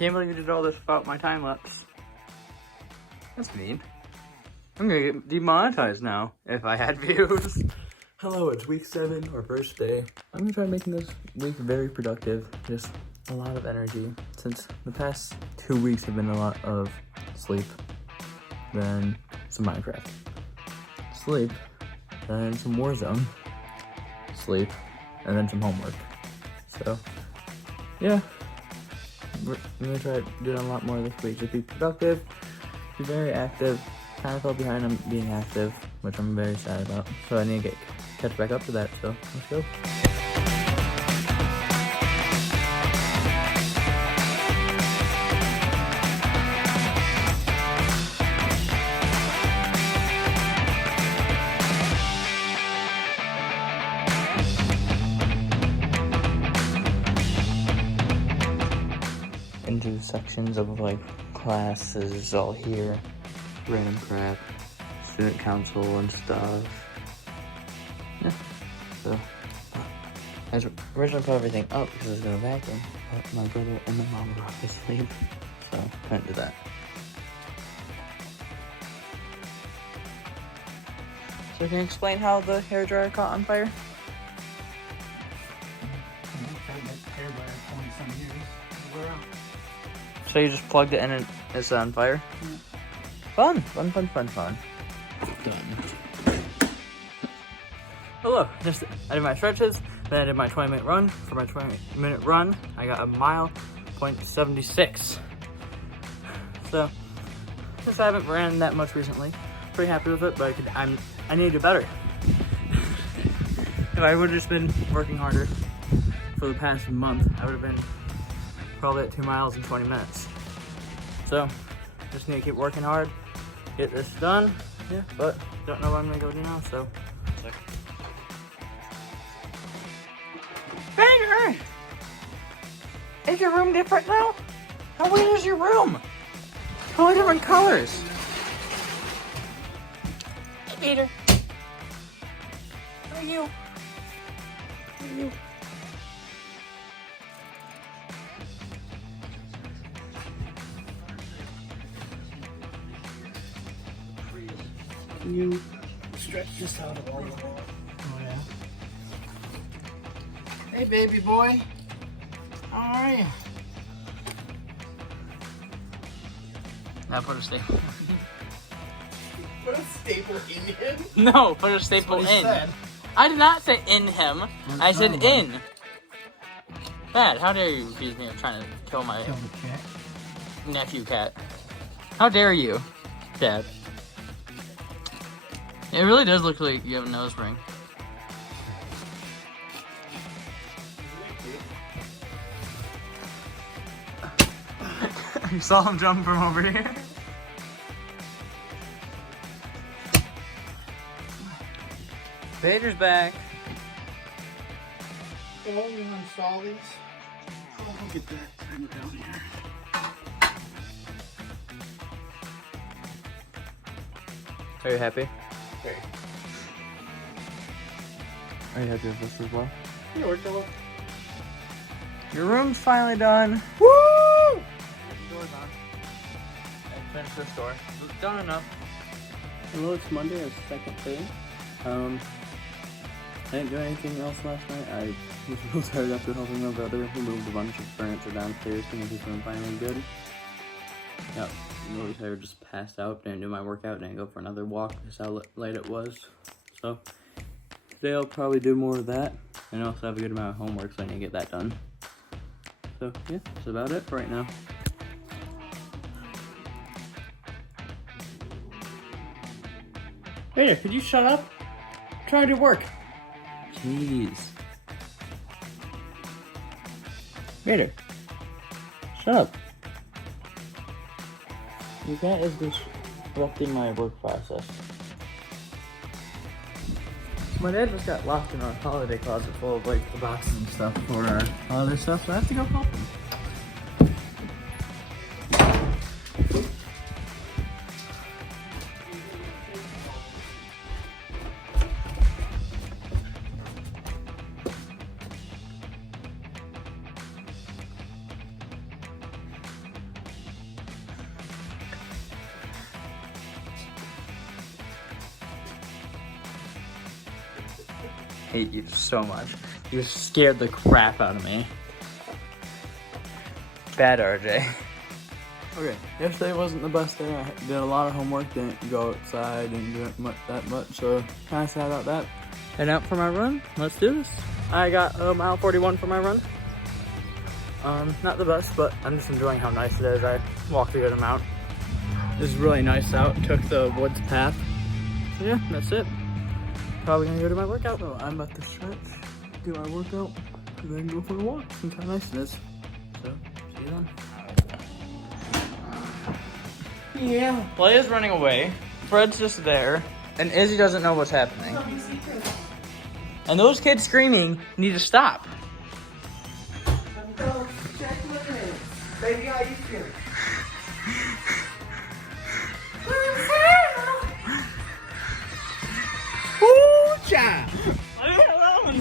can't believe you did all this without my time lapse. That's mean. I'm gonna get demonetized now if I had views. Hello, it's week 7, our first day. I'm gonna try making this week very productive. Just a lot of energy. Since the past 2 weeks have been a lot of sleep, then some Minecraft. Sleep, then some Warzone. Sleep, and then some homework. So, yeah. I'm gonna try doing a lot more this week. Just be productive, be very active. Kind of fell behind on being active, which I'm very sad about. So I need to catch back up to that, so let's go. Into sections of like classes all here, random crap, student council and stuff. Yeah, so I was originally put everything up because I was gonna vacuum, but my brother and my mom were off asleep, so couldn't do that. So can you explain how the hairdryer caught on fire? So you just plugged it in and it's on fire? Yeah. Fun. Done. Hello, I did my stretches, then I did my 20-minute run. For my 20-minute run, I got a mile, .76. So, since I haven't ran that much recently, pretty happy with it, but I need to do better. If I would have just been working harder for the past month, I would have been probably at 2 miles in 20 minutes. So, just need to keep working hard, get this done. Yeah, but don't know what I'm gonna go do now, so. Peter! Is your room different now? How weird is your room? Totally different colors. Hey, Peter. Who are you? Who are you? Can you stretch this out a little? Oh, yeah. Hey, baby boy. How are you? Now put a staple. Put a staple in him? No, put a staple in. Said. I did not say in him. I said in. Dad, how dare you accuse me of trying to kill my cat. nephew cat? How dare you, Dad? It really does look like you have a nose ring. You saw him jump from over here? Vader's back. Oh, you install these? Oh, look at that thing down here. Are you happy? Okay. Are you happy with this as well? Here, we're still. Your room's finally done. Woo! Door's on. I finished this door. It's done enough. Hello, it's Monday, our second day. I didn't do anything else last night. I was real tired after helping my brother. He moved a bunch of furniture downstairs to make his room finally good. Yep, really tired, just passed out. Didn't do my workout, didn't go for another walk. That's how late it was. So, today I'll probably do more of that. And I also have a good amount of homework, so I need to get that done. So, yeah, that's about it for right now. Vader, could you shut up? I'm trying to do work. Jeez. Vader, shut up. Your cat is disrupting my work process. My dad just got locked in our holiday closet full of like the boxes and stuff for our holiday stuff, so I have to go help him. hate you so much. You scared the crap out of me. Bad RJ. Okay, yesterday wasn't the best day. I did a lot of homework, didn't go outside, didn't do it that much, so kind of sad about that. Heading out for my run. Let's do this. I got mile 41 for my run. Not the best, but I'm just enjoying how nice it is. I walked a good amount. This is really nice out. Took the woods path. So yeah, that's it. Probably gonna go to my workout. So I'm about to stretch, do my workout, and then go for a walk. Since how nice it is. So see you then. Yeah. Leia's running away. Fred's just there, and Izzy doesn't know what's happening. And those kids screaming need to stop. Baby, how you feeling? Ooh, child. Leave me alone.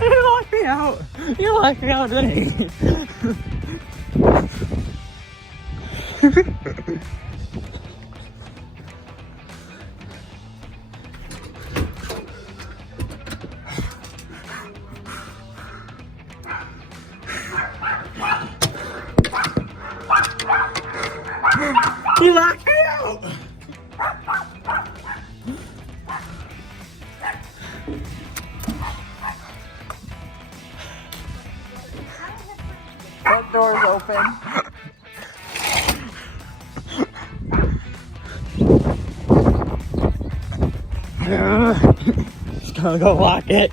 You locked me out. You locked me out, didn't you? You locked me out! Front door's open. Just gonna go lock it.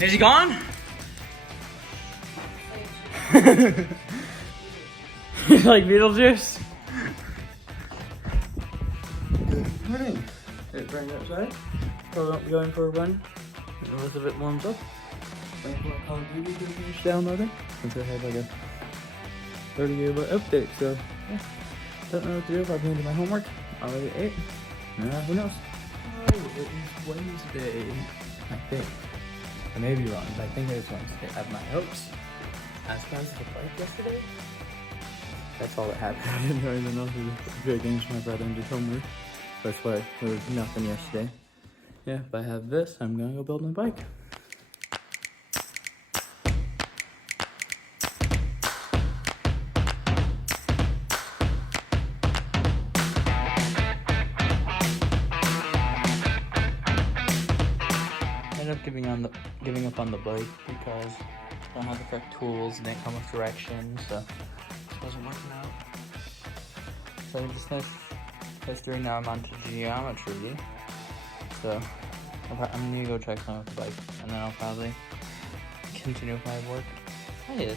Is he gone? Like Beetlejuice? Good morning. It's raining outside. Probably won't be going for a run unless if it warms up. Waiting for Call of Duty to finish downloading. Since I had like a 30 GB update, so yeah. Don't know what to do if I'm going to do my homework. Already at 8. Who knows? Oh, it is Wednesday. I think. I may be wrong, but I think it was Wednesday. I have my hopes. As far as the bike yesterday, that's all that happened. I didn't do anything else. I just played games with my brother and did homework. That's why there was nothing yesterday. Yeah, if I have this, I'm gonna go build my bike. I ended up giving up on the bike because I don't have the correct tools, didn't come with directions, so it wasn't working out. So I just finished history, now I'm on to geometry. So I'm gonna go check some with the bike, and then I'll probably continue with my work. Hi, Izzy.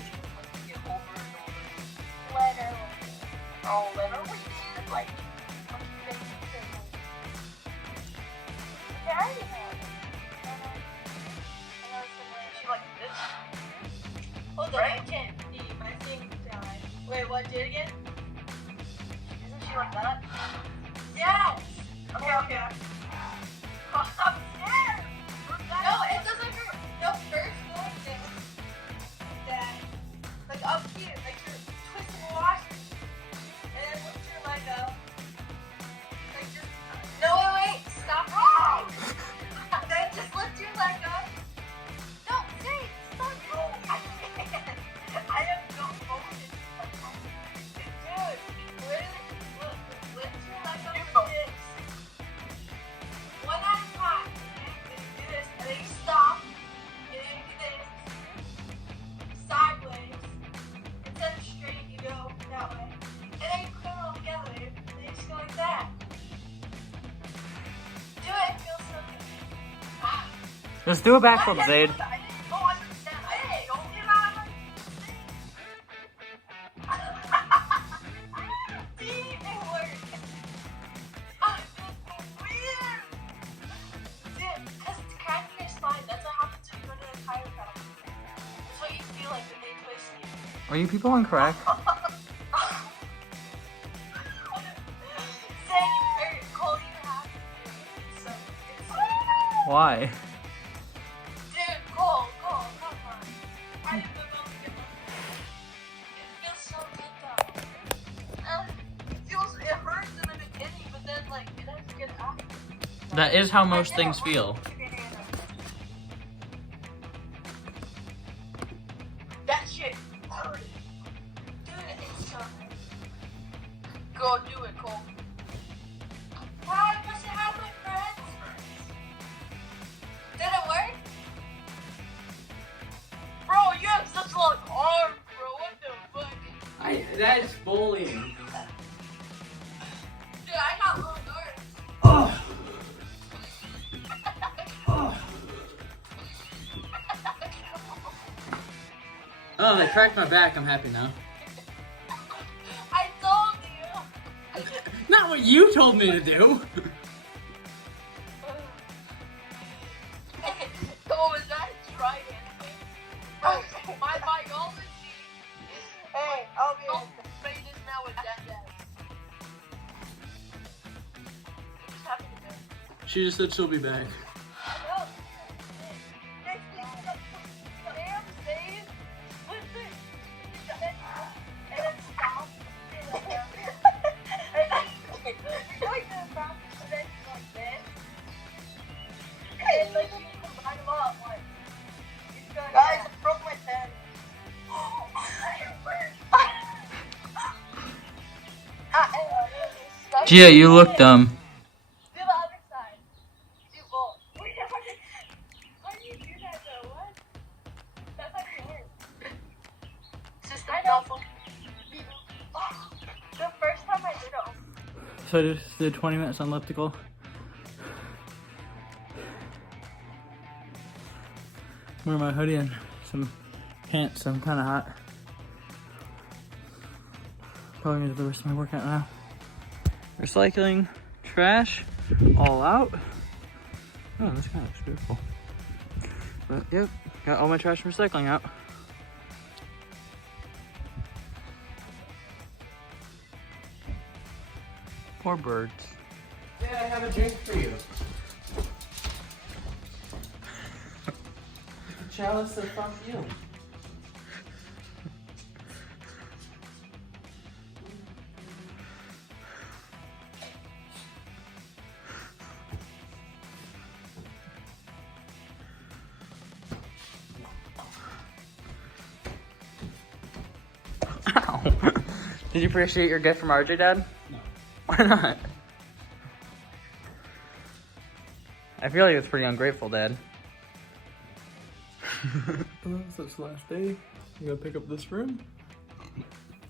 Hold on, I can't see. My thing died. Wait, what? Do it again? Isn't she like that? Yes! Okay. Oh, I'm scared! No, it doesn't hurt. No, first go like this. That. Like up here. Like you're twisting the wash. And then lift your leg up. Like just. No, wait. Stop. Oh! Then just lift your leg up. No, stay. Stop. I have no motion. Dude, literally, lift your leg up like this. One at a time. And you do this, and then you stop. And then you do this. Sideways. Instead of straight, you go that way. And then you put them all together. And you just go like that. Do it. It feels so good. Just do a backflip, Zaid. Are you people on crack? Cole, you have to do it. So, Why? dude, Cole, come on. I didn't know to get it feels so good though. It hurts in the beginning, but then like it has to get out. That is how most things feel. That shit hurt. Dude, it's so hurt. Go do it, Cole. Hi, must you have my friends? Did it work? Bro, you have such long arms, bro. What the fuck? That is bullying. Dude, I got long arms. Oh, I cracked my back. I'm happy now. I told you. Not what you told me to do. Oh, is that trident? My biology. Hey, I'll be on the face now with Dad. Just happy to do. She just said she'll be back. Guys, I broke my pen. Gia, you look dumb. Do the other side. Do both. Why do you do that though? What? That's like weird. Sister, helpful. The first time I did it. So I just did 20 minutes on elliptical. Wear my hoodie and some pants, so I'm kind of hot. Probably gonna do the rest of my workout now. Recycling trash all out. Oh, this kind of looks beautiful. But yep, got all my trash and recycling out. Poor birds. Yeah, I have a drink for you. Chalice of fuck you. Ow. Did you appreciate your gift from RJ, Dad? No. Why not? I feel like it's pretty ungrateful, Dad. So it's the last day. I'm gonna pick up this room.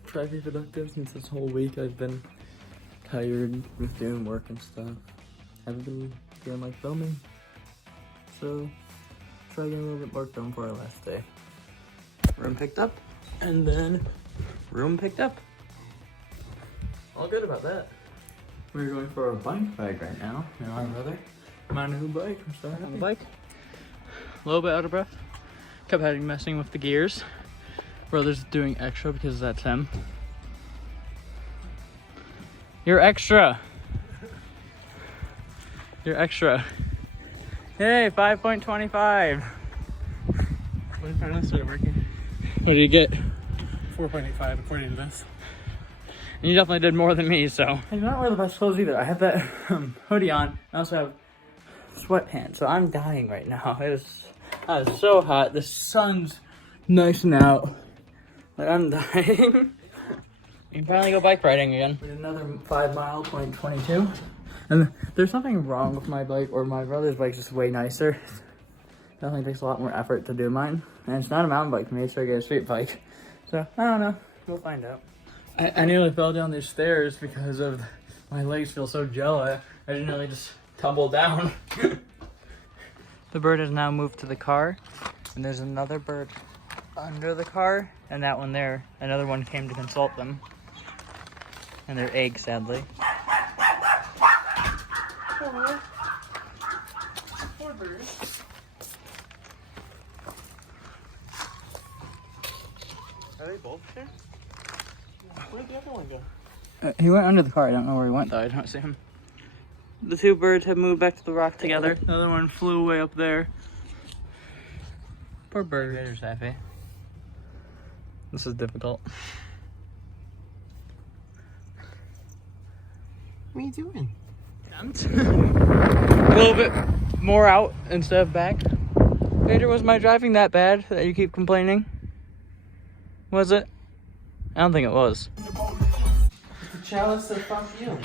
Try to be productive since this whole week I've been tired with doing work and stuff. Haven't been feeling like filming. So try getting a little bit more done for our last day. Room picked up, and then room picked up. All good about that. We're going for a bike ride right now. Me and my brother. My new bike. I'm so On the happy. bike. A little bit out of breath. Kept messing with the gears. Brother's doing extra because that's him. You're extra. You're extra. Yay, 5.25. When I finally started working. What did you get? 4.85 according to this. You definitely did more than me, so. I do not wear the best clothes either. I have that hoodie on. I also have sweatpants, so I'm dying right now. It's so hot. The sun's nice and out. Like, I'm dying. You can finally go bike riding again. We did another 5 mile, 0.22. And there's nothing wrong with my bike or my brother's bike, just way nicer. Definitely takes a lot more effort to do mine. And it's not a mountain bike for me, so I get a street bike. So, I don't know. We'll find out. I nearly fell down these stairs because of my legs feel so jello. I didn't really just tumble down. The bird has now moved to the car, and there's another bird under the car, and that one there, another one came to consult them. And their egg, sadly. Poor bird. Are they both there? Where'd the other one go? He went under the car. I don't know where he went though. I don't see him. The two birds have moved back to the rock together. The other one flew way up there. Poor bird. Happy. This is difficult. What are you doing? A little bit more out instead of back. Vader, was my driving that bad that you keep complaining? Was it? I don't think it was. It's a chalice of fuck you.